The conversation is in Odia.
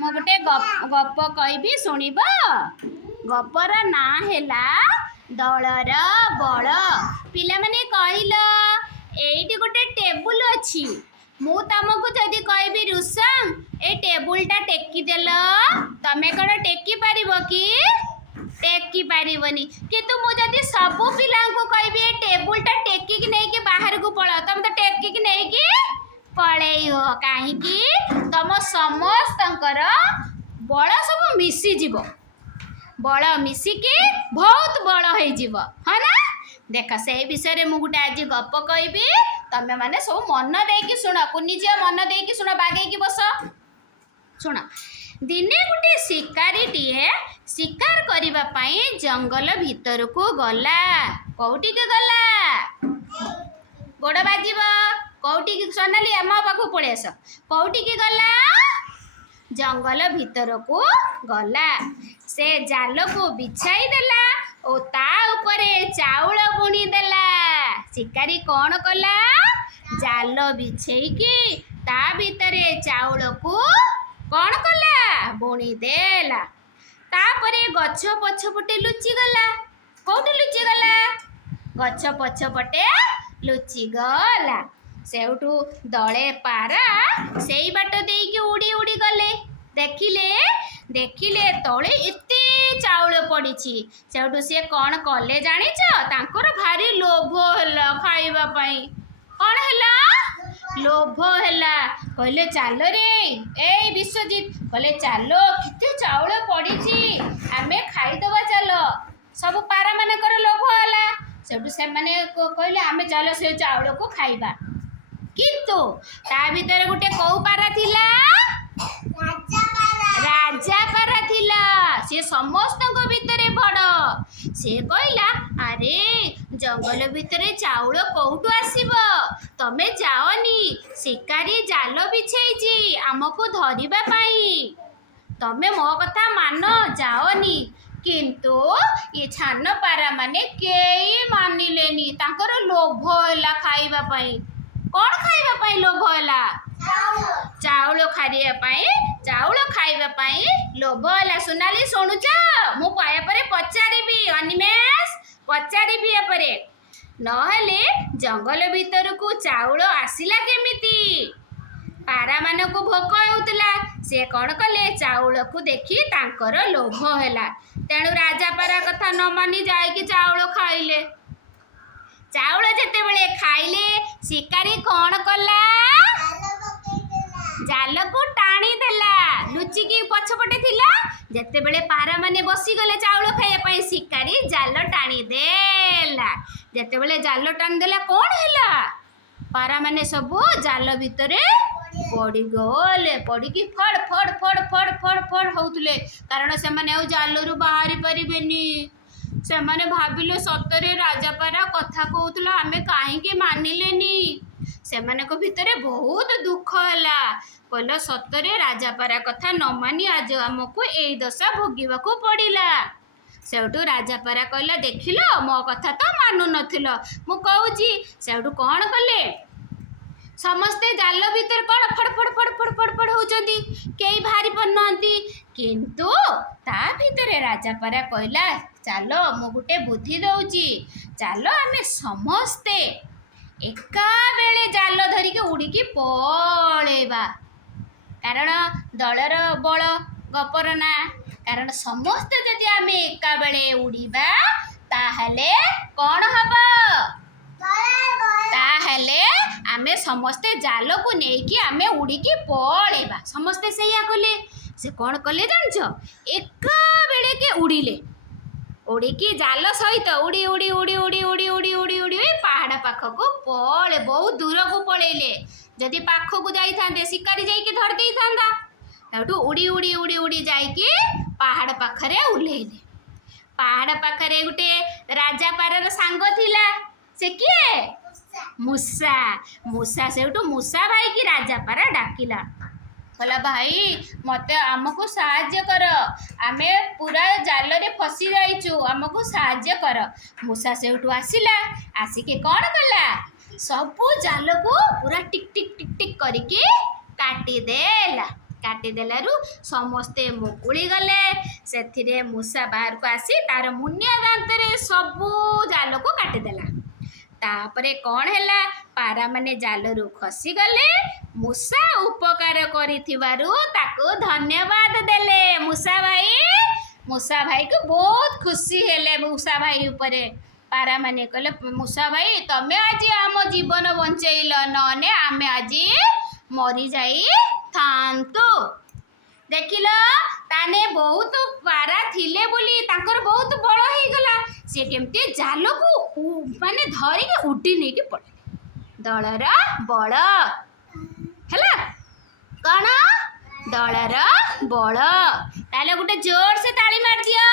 ମୁଁ ଗୋଟେ ଗପ କହିବି ଶୁଣିବ। ଗପର ନାଁ ହେଲା ଦଳର ବଳ। ପିଲାମାନେ କହିଲ, ଏଇଠି ଗୋଟେ ଟେବୁଲ ଅଛି। ମୁଁ ତମକୁ ଯଦି କହିବି ରୁଷମ ଏ ଟେବୁଲଟା ଟେକିଦେଲ, ତମେ କ'ଣ ଟେକି ପାରିବ କି? ଟେକି ପାରିବନି। କିନ୍ତୁ ମୁଁ ଯଦି ସବୁ ପିଲାଙ୍କୁ କହିବି ଏ ଟେବୁଲଟା ଟେକିକି ନେଇକି ବାହାରକୁ ପଳାଅ, ତମେ ତ ଟେକିକି ନେଇକି ପଳେଇବ। କାହିଁକି? ତମ ସମସ୍ତଙ୍କର ବଳ ସବୁ ମିଶିଯିବ। ବଳ ମିଶିକି ବହୁତ ବଳ ହେଇଯିବ, ହଁ ନା? ଦେଖ, ସେଇ ବିଷୟରେ ମୁଁ ଗୋଟେ ଆଜି ଗପ କହିବି। ତମେ ମାନେ ସବୁ ମନ ଦେଇକି ଶୁଣ। କୁନି ଝିଅ ମନ ଦେଇକି ଶୁଣ, ବାଗେଇକି ବସ। ଶୁଣ, ଦିନେ ଗୋଟେ ଶିକାରୀଟିଏ ଶିକାର କରିବା ପାଇଁ ଜଙ୍ଗଲ ଭିତରକୁ ଗଲା। କୋଉଠିକି ଗଲା? ଗୋଡ଼ ବାଜିବ। କୋଉଠିକି? ସୋନାଲି ଆମ ପାଖକୁ ପଳେଇ ଆସ। କୋଉଠିକି ଗଲା? ଜଙ୍ଗଲ ଭିତରକୁ ଗଲା। ସେ ଜାଲକୁ ବିଛାଇ ଦେଲା ଓ ତା ଉପରେ ଚାଉଳ ବୁଣିଦେଲା। ଶିକାରୀ କ'ଣ କଲା? ଜାଲ ବିଛେଇକି ତା ଭିତରେ ଚାଉଳକୁ କ'ଣ କଲା? ବୁଣିଦେଲା। ତାପରେ ଗଛ ପଛପଟେ ଲୁଚିଗଲା। କୋଉଠି ଲୁଚିଗଲା? ଗଛ ପଛପଟେ ଲୁଚିଗଲା। ସେଇଠୁ ଦଳେ ପାରା ସେଇ ବାଟ ଦେଇକି ଉଡ଼ି ଉଡ଼ି ଗଲେ। ଦେଖିଲେ ତଳେ ଏତେ ଚାଉଳ ପଡ଼ିଛି। ସେଇଠୁ ସିଏ କ'ଣ କଲେ ଜାଣିଛ? ତାଙ୍କର ଭାରି ଲୋଭ ହେଲା ଖାଇବା ପାଇଁ। କ'ଣ ହେଲା? ଲୋଭ ହେଲା। କହିଲେ ଚାଲରେ, ଏଇ ବିଶ୍ୱଜିତ କହିଲେ ଚାଲ, କେତେ ଚାଉଳ ପଡ଼ିଛି, ଆମେ ଖାଇଦେବା ଚାଲ। ସବୁ ପାରାମାନଙ୍କର ଲୋଭ ହେଲା। ସେଇଠୁ ସେମାନେ କହିଲେ ଆମେ ଚାଲ ସେ ଚାଉଳକୁ ଖାଇବା। କିନ୍ତୁ ତା ଭିତରେ ଗୋଟେ କୋଉ ପାରା ଥିଲା? ରାଜା ପାରା ଥିଲା। ସେ ସମସ୍ତଙ୍କ ଭିତରେ ବଡ଼। ସେ କହିଲା, ଆରେ ଜଙ୍ଗଲ ଭିତରେ ଚାଉଳ କୋଉଠୁ ଆସିବ? ତମେ ଯାଅନି, ଶିକାରୀ ଜାଲ ବିଛେଇଛି ଆମକୁ ଧରିବା ପାଇଁ। ତମେ ମୋ କଥା ମାନ, ଯାଅନି। କିନ୍ତୁ ଏ ଛାନ ପାରାମାନେ କେହି ମାନିଲେନି। ତାଙ୍କର ଲୋଭ ହେଲା ଖାଇବା ପାଇଁ। କ'ଣ ଖାଇବା ପାଇଁ ଲୋଭ ହେଲା? ଚାଉଳ ଖାଇବା ପାଇଁ ଲୋଭ ହେଲା। ସୋନାଲି ଶୁଣୁଛ? ମୁଁ ପରେ ପଚାରିବି, ଅନିମେଷ ପଚାରିବି ଏପରେ। ନହେଲେ ଜଙ୍ଗଲ ଭିତରକୁ ଚାଉଳ ଆସିଲା କେମିତି? ପାରାମାନଙ୍କୁ ଭୋକ ହେଉଥିଲା। ସେ କ'ଣ କଲେ? ଚାଉଳକୁ ଦେଖି ତାଙ୍କର ଲୋଭ ହେଲା। ତେଣୁ ରାଜାପାରା କଥା ନ ମାନି ଯାଇକି ଚାଉଳ ଖାଇଲେ। ଚାଉଳ ଯେତେବେଳେ ଖାଇଲେ, ଶିକାରୀ କ'ଣ କଲା? ଜାଲକୁ ଟାଣିଦେଲା। ଲୁଚିକି ପଛପଟେ ଥିଲା। ଯେତେବେଳେ ପାରାମାନେ ବସିଗଲେ ଚାଉଳ ଖାଇବା ପାଇଁ, ଶିକାରୀ ଜାଲ ଟାଣିଦେଲା। ଯେତେବେଳେ ଜାଲ ଟାଣିଦେଲା, କ'ଣ ହେଲା? ପାରାମାନେ ସବୁ ଜାଲ ଭିତରେ ପଡ଼ିଗଲେ। ପଡ଼ିକି ଫଡ଼ ଫଡ଼ ଫଡ଼ ଫଡ଼ ଫଡ଼ ଫଡ଼ ହଉଥିଲେ। କାରଣ ସେମାନେ ଆଉ ଜାଲରୁ ବାହାରି ପାରିବେନି। ସେମାନେ ଭାବିଲେ ସତରେ ରାଜାପାରା କଥା କହୁଥିଲା, ଆମେ କାହିଁକି ମାନିଲେନି? ସେମାନଙ୍କ ଭିତରେ ବହୁତ ଦୁଃଖ ହେଲା। କହିଲ ସତରେ ରାଜାପାରା କଥା ନ ମାନି ଆଜି ଆମକୁ ଏଇ ଦଶା ଭୋଗିବାକୁ ପଡ଼ିଲା। ସେଇଠୁ ରାଜାପାରା କହିଲା, ଦେଖିଲ ମୋ କଥା ତ ମାନୁନଥିଲ, ମୁଁ କହୁଛି। ସେଇଠୁ କ'ଣ କଲେ? ସମସ୍ତେ ଜାଲ ଭିତରେ କ'ଣ ଫଡ଼ ଫଡ଼ ଫଡ଼ ଫଡ଼ ଫଡ଼ ଫଡ଼ ହେଉଛନ୍ତି, କେହି ବାହାରି ପାରୁନାହାନ୍ତି। କିନ୍ତୁ ତା ଭିତରେ ରାଜାପାରା କହିଲା, ଚାଲ ମୁଁ ଗୋଟେ ବୁଦ୍ଧି ଦେଉଛି। ଚାଲ ଆମେ ସମସ୍ତେ ଏକାବେଳେ ଜାଲ ଧରିକି ଉଡ଼ିକି ପଳେଇବା। କାରଣ ଦଳର ବଳ ଗପର ନାଁ। କାରଣ ସମସ୍ତେ ଯଦି ଆମେ ଏକାବେଳେ ଉଡ଼ିବା, ତାହେଲେ କ'ଣ ହବ? ତାହେଲେ ଆମେ ସମସ୍ତେ ଜାଲକୁ ନେଇକି ଆମେ ଉଡ଼ିକି ପଳେଇବା। ସମସ୍ତେ ସେଇଆ କଲେ। ସେ କ'ଣ କଲେ ଜାଣିଛ? ଏକାବେଳେକେ ଉଡ଼ିଲେ। ଉଡ଼ିକି ଜାଲ ସହିତ ଉଡ଼ି ଉଡ଼ି ଉଡ଼ି ଉଡ଼ି ଉଡ଼ି ଉଡ଼ି ଉଡ଼ି ଉଡ଼ି ପାହାଡ଼ ପାଖକୁ ବହୁତ ଦୂରକୁ ପଳେଇଲେ। ଯଦି ପାଖକୁ ଯାଇଥାନ୍ତେ, ଶିକାରୀ ଯାଇକି ଧରି ଦେଇଥାନ୍ତା। ସେଇଠୁ ଉଡ଼ି ଉଡ଼ି ଉଡ଼ି ଉଡ଼ି ଯାଇକି ପାହାଡ଼ ପାଖରେ ଓହ୍ଲେଇଲେ। ପାହାଡ଼ ପାଖରେ ଗୋଟେ ରାଜାପାରାର ସାଙ୍ଗ ଥିଲା। ସେ କିଏ? ମୂଷା। ସେଇଠୁ ମୂଷା ଭାଇକି ରାଜାପାରା ଡାକିଲା। କହିଲା, ଭାଇ ଆମକୁ ସାହାଯ୍ୟ କର, ଆମେ ପୁରା ଜାଲରେ ଫସି ଯାଇଛୁ, ଆମକୁ ସାହାଯ୍ୟ କର। ମୂଷା ସେଇଠୁ ଆସିଲା। ଆସିକି କ'ଣ କଲା? ସବୁ ଜାଲକୁ ପୁରା ଟିକ୍ ଟିକ୍ ଟିକ୍ ଟିକ୍ କରିକି କାଟିଦେଲା। କାଟିଦେଲାରୁ ସମସ୍ତେ ମୁକୁଳି ଗଲେ। ସେଥିରେ ମୂଷା ବାହାରକୁ ଆସି ତାର ମୁନିଆ ଦାନ୍ତରେ ସବୁ ଜାଲକୁ କାଟିଦେଲା। ତାପରେ କ'ଣ ହେଲା, ପାରାମାନେ ଜାଲରୁ ଖସିଗଲେ। ମୂଷା ଉପକାର କରିଥିବାରୁ ତାକୁ ଧନ୍ୟବାଦ ଦେଲେ। ମୂଷା ଭାଇକୁ ବହୁତ ଖୁସି ହେଲେ ମୂଷା ଭାଇ ଉପରେ। ପାରାମାନେ କହିଲେ, ମୂଷା ଭାଇ ତମେ ଆଜି ଆମ ଜୀବନ ବଞ୍ଚେଇଲ, ନହେଲେ ଆମେ ଆଜି ମରିଯାଇଥାନ୍ତୁ। ଦେଖିଲ, ତାନେ ବହୁତ ପାରା ଥିଲେ ବୋଲି ତାଙ୍କର ବହୁତ ବଳ ହେଇଗଲା। ସେ କେମିତି ଜାଲକୁ ମାନେ ଧରିକି ଉଡି ନେଇକି ପଳେଇଲେ। ଦଳର ବଳ ହେଲା କ'ଣ? ଦଳର ବଳ। ତାହେଲେ ଗୋଟେ ଜୋରସେ ତାଳି ମାରିଦିଅ।